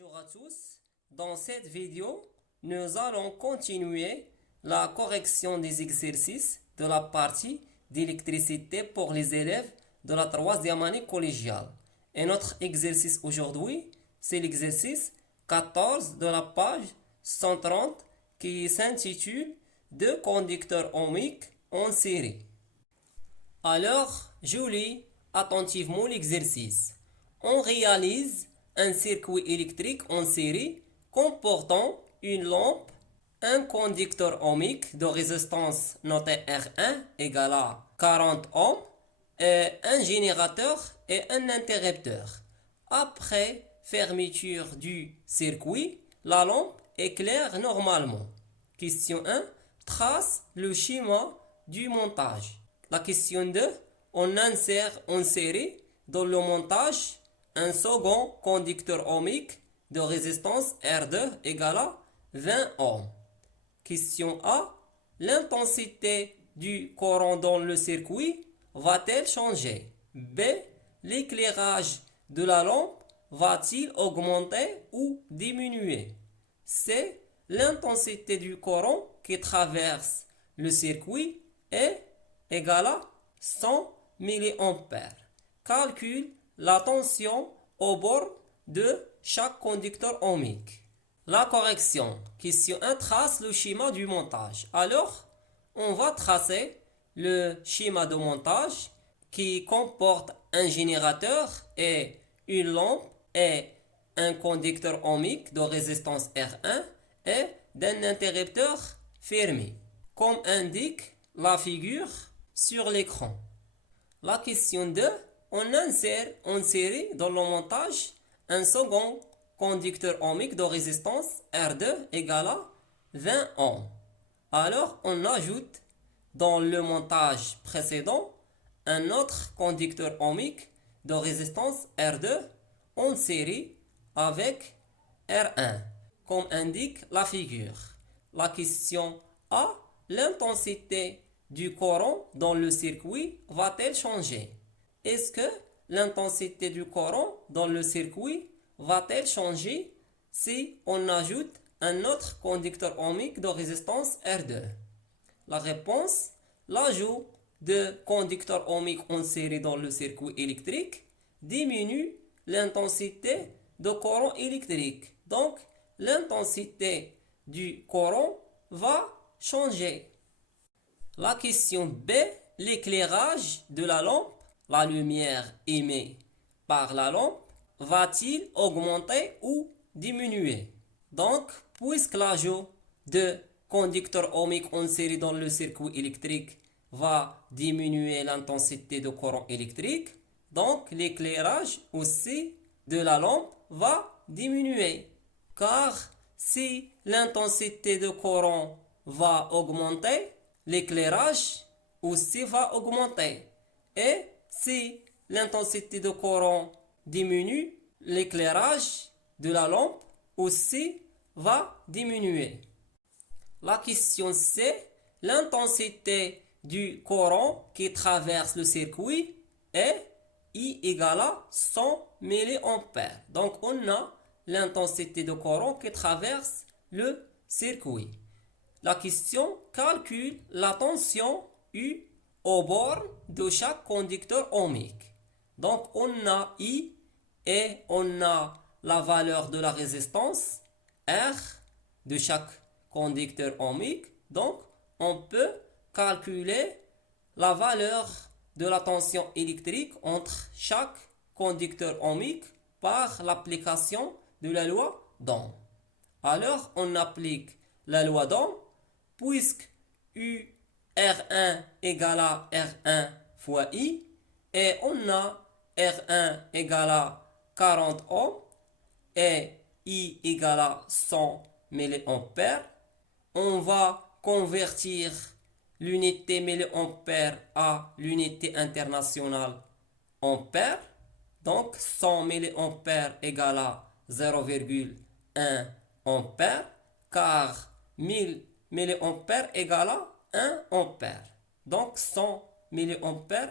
Bonjour à tous, dans cette vidéo, nous allons continuer la correction des exercices de la partie d'électricité pour les élèves de la troisième année collégiale. Et notre exercice aujourd'hui, c'est l'exercice 14 de la page 130 qui s'intitule Deux conducteurs ohmiques en série. Alors, je lis attentivement l'exercice. On réalise un circuit électrique en série comportant une lampe, un conducteur ohmique de résistance noté R1 égale à 40 ohms, et un générateur et un interrupteur. Après fermeture du circuit, la lampe éclaire normalement. Question 1. Trace le schéma du montage. La question 2. On insère en série dans le montage un second conducteur ohmique de résistance R2 égale à 20 ohms. Question A. L'intensité du courant dans le circuit va-t-elle changer? B. L'éclairage de la lampe va-t-il augmenter ou diminuer? C. L'intensité du courant qui traverse le circuit est égale à 100 mA. Calcule la tension au bord de chaque conducteur ohmique. La correction. Question 1. Trace le schéma du montage. Alors, on va tracer le schéma de montage qui comporte un générateur et une lampe et un conducteur ohmique de résistance R1 et d'un interrupteur fermé, comme indique la figure sur l'écran. La question 2. On insère en série dans le montage un second conducteur ohmique de résistance R2 égale à 20 ohms. Alors on ajoute dans le montage précédent un autre conducteur ohmique de résistance R2 en série avec R1, comme indique la figure. La question A. L'intensité du courant dans le circuit va-t-elle changer? Est-ce que l'intensité du courant dans le circuit va-t-elle changer si on ajoute un autre conducteur ohmique de résistance R2? La réponse, l'ajout de conducteurs ohmiques en série dans le circuit électrique diminue l'intensité de courant électrique. Donc, l'intensité du courant va changer. La question B, l'éclairage de la lampe, la lumière émise par la lampe, va-t-il augmenter ou diminuer? Donc, puisque l'ajout de conducteurs ohmiques en série dans le circuit électrique va diminuer l'intensité de courant électrique, donc l'éclairage aussi de la lampe va diminuer. Car si l'intensité de courant va augmenter, l'éclairage aussi va augmenter. Et si l'intensité de courant diminue, l'éclairage de la lampe aussi va diminuer. La question C, l'intensité du courant qui traverse le circuit est I égale à 100 mA. Donc on a l'intensité de courant qui traverse le circuit. La question calcule la tension U au bord de chaque conducteur ohmique. Donc on a I et on a la valeur de la résistance R de chaque conducteur ohmique. Donc on peut calculer la valeur de la tension électrique entre chaque conducteur ohmique par l'application de la loi d'Ohm. Alors on applique la loi d'Ohm puisque U R1 égale à R1 fois I et on a R1 égale à 40 ohms et I égale à 100 mA. On va convertir l'unité milliampère à l'unité internationale ampère. Donc 100 mA égale à 0,1 ampère car 1000 mA égale à 1 ampère. Donc 100 mA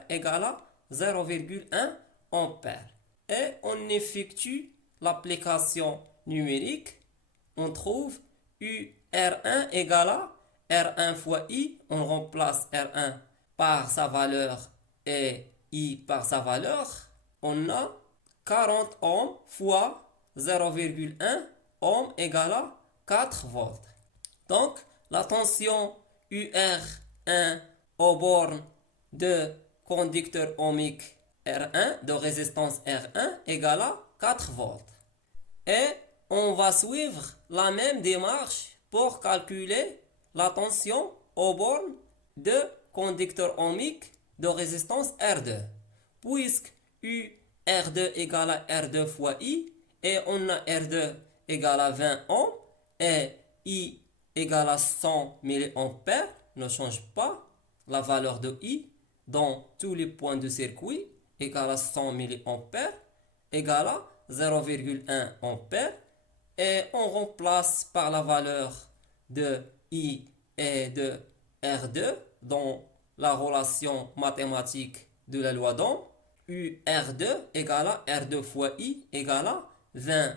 égale à 0,1 ampère. Et on effectue l'application numérique, on trouve UR1 égale à R1 fois I. On remplace R1 par sa valeur et I par sa valeur. On a 40 ohms fois 0,1 ohm égale à 4 volts. Donc, la tension UR1 aux bornes de conducteur ohmique R1, de résistance R1, égale à 4 volts. Et on va suivre la même démarche pour calculer la tension aux bornes de conducteur ohmique de résistance R2. Puisque UR2 égale à R2 fois I, et on a R2 égale à 20 ohms, et I égale à 100 mA, ne change pas la valeur de I dans tous les points de circuit, égale à 100 mA, égale à 0,1 ampère, et on remplace par la valeur de I et de R2 dans la relation mathématique de la loi d'Ohm. UR2 égale à R2 fois I égale à 20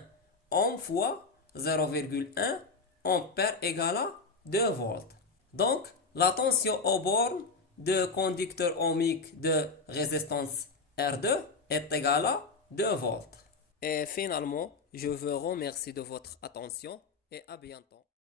ohm fois 0,1 ampère égale à 2 volts. Donc, la tension aux bornes de conducteur ohmique de résistance R2 est égale à 2 volts. Et finalement, je vous remercie de votre attention et à bientôt.